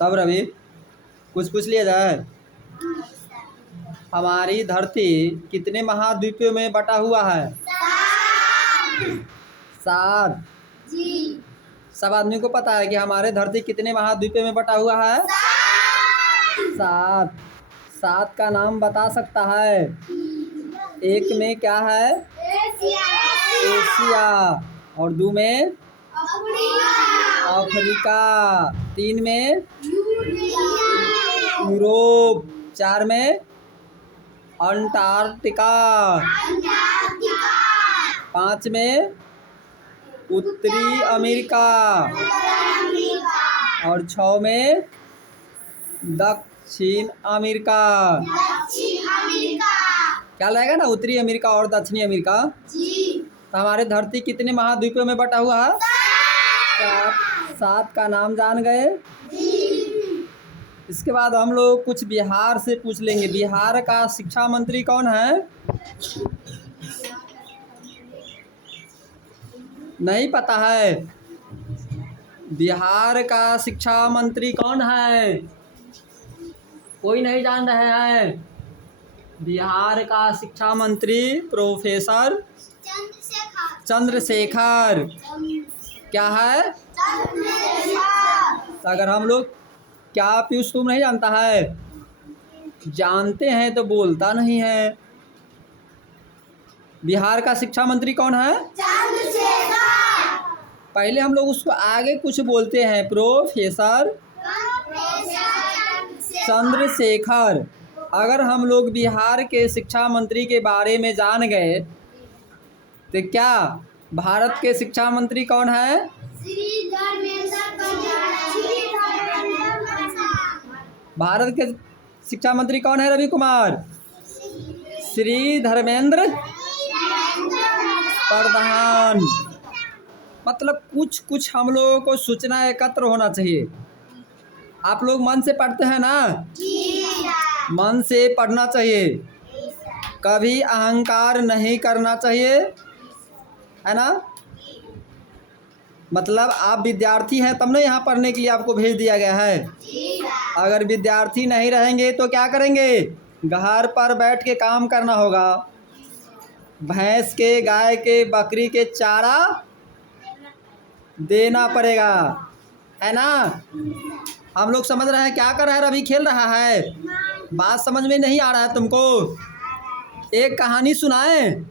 तब रवि कुछ पूछ लिया जाए। हमारी धरती कितने महाद्वीपों में बटा हुआ है? 7। सब आदमी को पता है कि हमारे धरती कितने महाद्वीपों में बटा हुआ है? 7। 7 का नाम बता सकता है? एक में क्या है? एशिया। और 2 में अफ्रीका। 3 में यूरोप। 4 में अंटार्कटिका। 5 में उत्तरी अमेरिका। और 6 में दक्षिण अमेरिका। क्या लगेगा ना, उत्तरी अमेरिका और दक्षिणी अमेरिका। तो हमारे धरती कितने महाद्वीपों में बटा हुआ है? 7 का नाम जान गए। इसके बाद हम लोग कुछ बिहार से पूछ लेंगे। बिहार का शिक्षा मंत्री कौन है? नहीं पता है? बिहार का शिक्षा मंत्री कौन है? कोई नहीं जान रहे हैं? बिहार का शिक्षा मंत्री प्रोफेसर चंद्रशेखर। क्या है? अगर हम लोग, क्या पीयूष तुम नहीं जानता है? जानते हैं तो बोलता नहीं है। बिहार का शिक्षा मंत्री कौन है? पहले हम लोग उसको आगे कुछ बोलते हैं, प्रोफेसर चंद्रशेखर। अगर हम लोग बिहार के शिक्षा मंत्री के बारे में जान गए तो क्या भारत के शिक्षा मंत्री कौन है? भारत के शिक्षा मंत्री कौन है रवि कुमार? श्री धर्मेंद्र प्रधान। मतलब कुछ कुछ हम लोगों को सूचना एकत्र होना चाहिए। आप लोग मन से पढ़ते हैं ना? मन से पढ़ना चाहिए, कभी अहंकार नहीं करना चाहिए, है ना? मतलब आप विद्यार्थी हैं तब ना यहाँ पढ़ने के लिए आपको भेज दिया गया है। अगर विद्यार्थी नहीं रहेंगे तो क्या करेंगे? घर पर बैठ के काम करना होगा। भैंस के, गाय के, बकरी के चारा देना पड़ेगा, है ना? हम लोग समझ रहे हैं क्या कर रहा है? अभी खेल रहा है। बात समझ में नहीं आ रहा है तुमको? एक कहानी सुनाएं?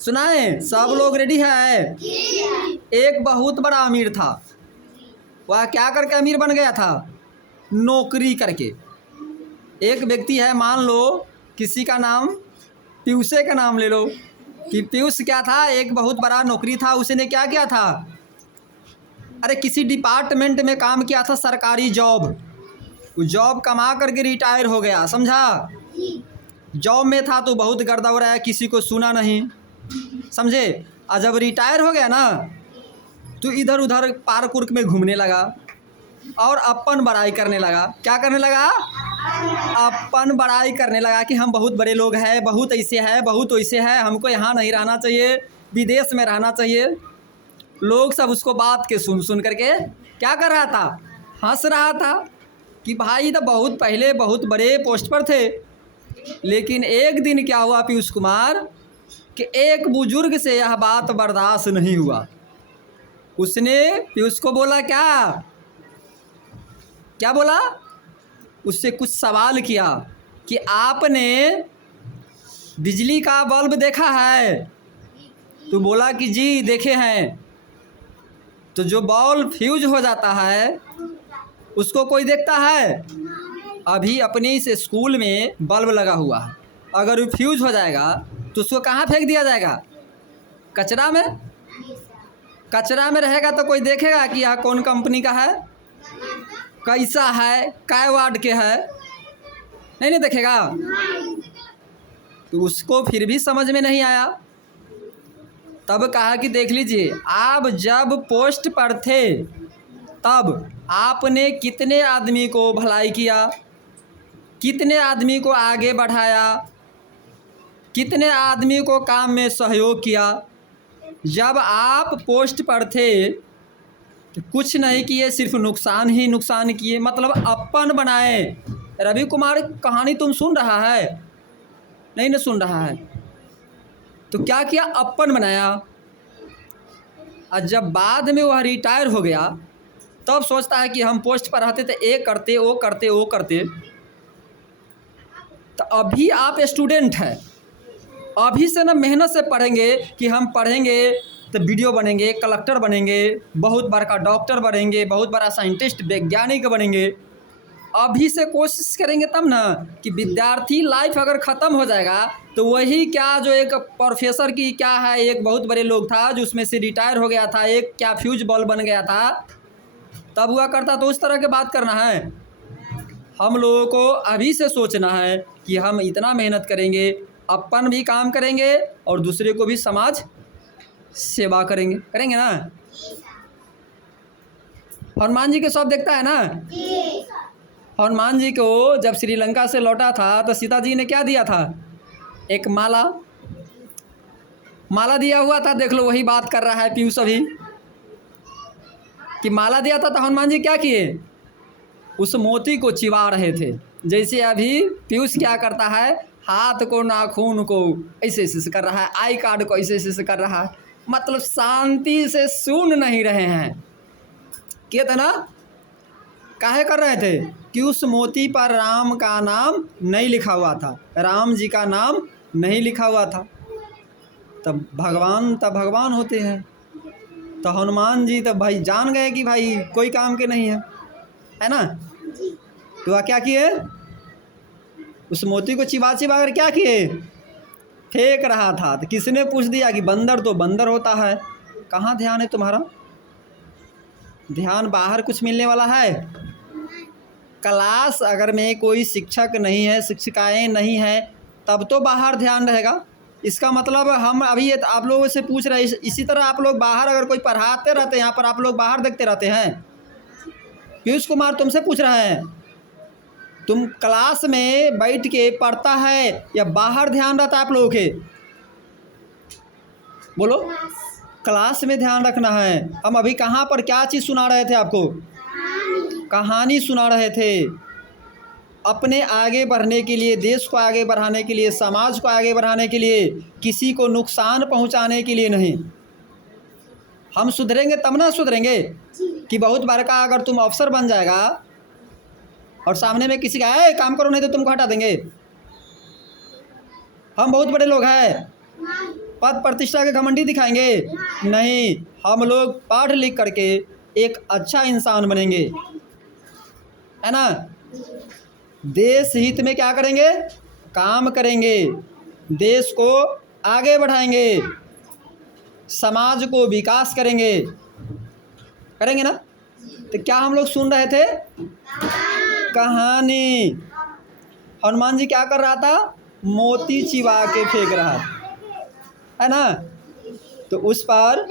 सुनाएं? सब लोग रेडी है? एक बहुत बड़ा अमीर था। वह क्या करके अमीर बन गया था? नौकरी करके। एक व्यक्ति है, मान लो किसी का नाम पीयूषे का नाम ले लो कि पीयूष क्या था, एक बहुत बड़ा नौकरी था। उसने क्या किया था? अरे किसी डिपार्टमेंट में काम किया था, सरकारी जॉब। वो जॉब कमा करके रिटायर हो गया, समझा? जॉब में था तो बहुत गर्दा हो रहा है, किसी को सुना नहीं, समझे? और जब रिटायर हो गया ना तो इधर उधर पार्क उर्क में घूमने लगा और अपन बड़ाई करने लगा। क्या करने लगा? अपन बड़ाई करने लगा कि हम बहुत बड़े लोग हैं, बहुत ऐसे है, बहुत वैसे है, हमको यहाँ नहीं रहना चाहिए, विदेश में रहना चाहिए। लोग सब उसको बात के सुन सुन करके क्या कर रहा था? हंस रहा था कि भाई तो बहुत पहले बहुत बड़े पोस्ट पर थे। लेकिन एक दिन क्या हुआ पीयूष कुमार कि एक बुजुर्ग से यह बात बर्दाश्त नहीं हुआ। उसने पीयूष को बोला, क्या बोला? उससे कुछ सवाल किया कि आपने बिजली का बल्ब देखा है? तो बोला कि जी देखे हैं। तो जो बल्ब फ्यूज हो जाता है उसको कोई देखता है? अभी अपने इस स्कूल में बल्ब लगा हुआ है, अगर वो फ्यूज हो जाएगा तो उसको कहाँ फेंक दिया जाएगा? कचरा में। कचरा में रहेगा तो कोई देखेगा कि यह कौन कंपनी का है, कैसा है, काय वाट के है? नहीं देखेगा। तो उसको फिर भी समझ में नहीं आया। तब कहा कि देख लीजिए, आप जब पोस्ट पर थे तब आपने कितने आदमी को भलाई किया, कितने आदमी को आगे बढ़ाया, कितने आदमी को काम में सहयोग किया। जब आप पोस्ट पर थे तो कुछ नहीं किए, सिर्फ नुकसान ही नुकसान किए, मतलब अपन बनाए। रवि कुमार कहानी तुम सुन रहा है? नहीं ना सुन रहा है। तो क्या किया, अपन बनाया। और जब बाद में वह रिटायर हो गया तब सोचता है कि हम पोस्ट पर रहते तो ये करते वो करते वो करते। तो अभी आप स्टूडेंट हैं, अभी से ना मेहनत से पढ़ेंगे कि हम पढ़ेंगे तो वीडियो बनेंगे, कलेक्टर बनेंगे, बहुत बड़ा डॉक्टर बनेंगे, बहुत बड़ा साइंटिस्ट वैज्ञानिक बनेंगे। अभी से कोशिश करेंगे तब ना कि विद्यार्थी लाइफ अगर ख़त्म हो जाएगा तो वही क्या जो एक प्रोफेसर की क्या है, एक बहुत बड़े लोग था जो उसमें से रिटायर हो गया था, एक क्या फ्यूज बॉल बन गया था, तब हुआ करता। तो उस तरह की बात करना है। हम लोगों को अभी से सोचना है कि हम इतना मेहनत करेंगे, अपन भी काम करेंगे और दूसरे को भी समाज सेवा करेंगे, करेंगे ना। हनुमान जी के सब देखता है ना। हनुमान जी को जब श्रीलंका से लौटा था तो सीता जी ने क्या दिया था, एक माला, माला दिया हुआ था। देख लो वही बात कर रहा है पीयूष अभी कि माला दिया था। तो हनुमान जी क्या किए, उस मोती को चिबा रहे थे। जैसे अभी पीयूष क्या करता है, हाथ को नाखून को ऐसे ऐसे कर रहा है, आई कार्ड को ऐसे ऐसे कर रहा है, मतलब शांति से सुन नहीं रहे हैं। क्या था ना, काहे कर रहे थे कि उस मोती पर राम का नाम नहीं लिखा हुआ था, राम जी का नाम नहीं लिखा हुआ था। तब भगवान होते हैं। तो हनुमान जी तो भाई जान गए कि भाई कोई काम के नहीं है ना। तो वह क्या किए, उस मोती को चिबा चिबा कर क्या किए, फेंक रहा था। तो किसने पूछ दिया कि बंदर तो बंदर होता है। कहाँ ध्यान है तुम्हारा, ध्यान बाहर कुछ मिलने वाला है। क्लास अगर में कोई शिक्षक नहीं है, शिक्षिकाएं नहीं है, तब तो बाहर ध्यान रहेगा। इसका मतलब हम अभी आप लोगों से पूछ रहे हैं, इसी तरह आप लोग बाहर अगर कोई पढ़ाते रहते हैं, यहाँ पर आप लोग बाहर देखते रहते हैं। पीयूष कुमार तुमसे पूछ रहे हैं, तुम क्लास में बैठ के पढ़ता है या बाहर ध्यान रहता है आप लोगों के, बोलो। क्लास में ध्यान रखना है। हम अभी कहाँ पर क्या चीज़ सुना रहे थे आपको, कहानी सुना रहे थे। अपने आगे बढ़ने के लिए, देश को आगे बढ़ाने के लिए, समाज को आगे बढ़ाने के लिए, किसी को नुकसान पहुंचाने के लिए नहीं। हम सुधरेंगे तब ना सुधरेंगे कि बहुत बार का अगर तुम अफसर बन जाएगा और सामने में किसी का है काम करो नहीं तो तुमको हटा देंगे। हम बहुत बड़े लोग हैं, पद प्रतिष्ठा के घमंडी दिखाएंगे नहीं। हम लोग पढ़ लिख करके एक अच्छा इंसान बनेंगे, है ना। देश हित में क्या करेंगे, काम करेंगे, देश को आगे बढ़ाएंगे, समाज को विकास करेंगे, करेंगे ना। तो क्या हम लोग सुन रहे थे, कहानी। हनुमान जी क्या कर रहा था, मोती चिबा के फेंक रहा है ना। तो उस पर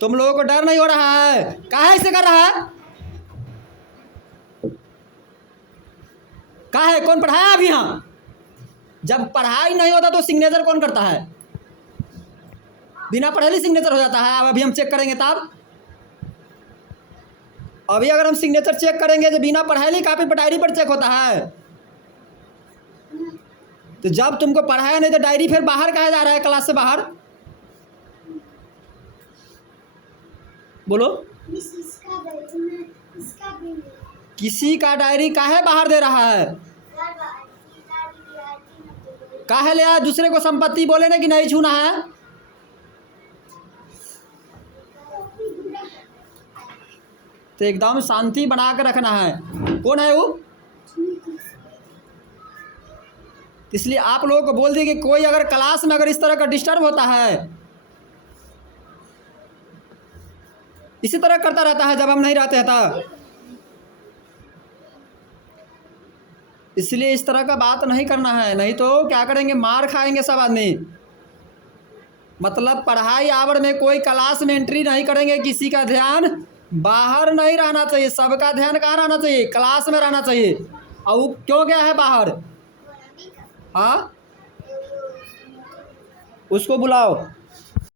तुम लोगों को डर नहीं हो रहा है, काहे से कर रहा है, काहे, कौन पढ़ाया अभी। यहाँ जब पढ़ाई नहीं होता तो सिग्नेचर कौन करता है, बिना पढ़े ही सिग्नेचर हो जाता है। अब अभी हम चेक करेंगे तब, अभी अगर हम सिग्नेचर चेक करेंगे तो बिना पढ़ाई कापी पर डायरी पर चेक होता है। तो जब तुमको पढ़ाया नहीं तो डायरी फिर बाहर कहा जा रहा है, क्लास से बाहर, बोलो। किसी का डायरी काहे बाहर दे रहा है, काहे ले आया, दूसरे को संपत्ति बोले ना कि नहीं छूना है। तो एकदम शांति बना कर रखना है। कौन है वो, इसलिए आप लोगों को बोल दिए कि कोई अगर क्लास में अगर इस तरह का डिस्टर्ब होता है, इसी तरह करता रहता है जब हम नहीं रहते हैं तब, इसलिए इस तरह का बात नहीं करना है। नहीं तो क्या करेंगे, मार खाएंगे सब आदमी। मतलब पढ़ाई आवर में कोई क्लास में एंट्री नहीं करेंगे, किसी का ध्यान बाहर नहीं रहना चाहिए, सबका ध्यान कहाँ रहना चाहिए, क्लास में रहना चाहिए। और क्यों गया है बाहर, हाँ उसको बुलाओ।